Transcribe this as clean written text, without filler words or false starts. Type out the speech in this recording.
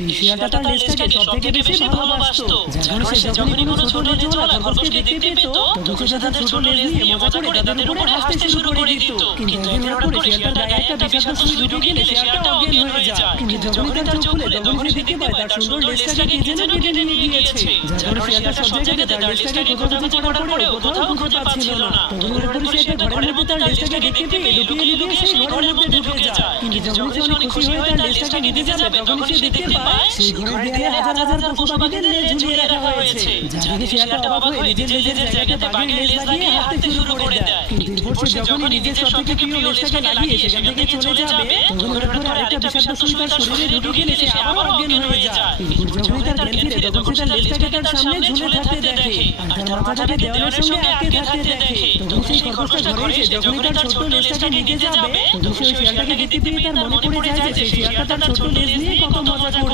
এই শিয়ালটা তার লেজটাকে সবথেকে বেশি ভালোবাসতো। যেন সে যখনই কোনো ছোট লেজওয়ালা খরগোশকে দেখতে পেত, তখন সে তাদের ছোট লেজ নিয়ে মজা করে তাদের উপরে হাসতে শুরু করে দিত। কিন্তু একদিন হঠাৎ করে শিয়ালটার গায়ে একটা বিষাক্ত সুই ঢুকে গেলে শিয়ালটা অজ্ঞান হয়ে যায়। কিন্তু যখনই তার চোখ খুলে তখন সে দেখতে পায় তার সুন্দর লেজটাকে কে যেন কেটে নিয়ে গিয়েছে। যার কারণে শিয়ালটা সব জায়গাতে তার লেজটাকে খোঁজাখুঁজি করার পরেও কোথাও খুঁজে পাচ্ছিল না। তখন হঠাৎ করে সে একটা ঘরের মধ্যে তার লেজটাকে দেখতে পেয়ে লুকিয়ে সেই ঘরের মধ্যে ঢুকে যায়। কিন্তু যখনই সে অনেক খুশি হয়ে তার লেজটাকে নিতে যাবে তখনই সে দেখতে পায় সেই ঘরের দেয়ালে হাজার হাজার পশু পাখিদের লেজ ঝুলিয়ে রাখা হয়েছে। যা দেখে শিয়ালটা অবাক হয়ে নিজের লেজের জায়গাতে বাঘের লেজ লাগিয়ে হাঁটতে শুরু করে দেয়। কিন্তু এরপর সে যখনই নিজের সবথেকে প্রিয় লেজটাকে লাগিয়ে সেখান থেকে চলে যাবে, তখন হঠাৎ করে আরেকটা বিষাক্ত সুই তার শরীরে ঢুকে গেলে সে আবার অজ্ঞান হয়ে যায়। এরপর যখনই তার জ্ঞান ফিরে তখন সে তার লেজটাকে তার সামনে ঝুলে থাকতে দেখে আর তার মাথাটাকে দেওয়ালের সঙ্গে আটকে থাকতে দেখে। তখন সেই খরগোশটা ঘরে এসে যখনই তার ছোট্ট লেজটাকে নিতে যাবে তখন সে ওই শিয়ালটাকে দেখতে পেয়ে তার মনে পড়ে যায় যে সেই শিয়ালটা তার ছোট্ট লেজ নিয়ে কত মজা করছে।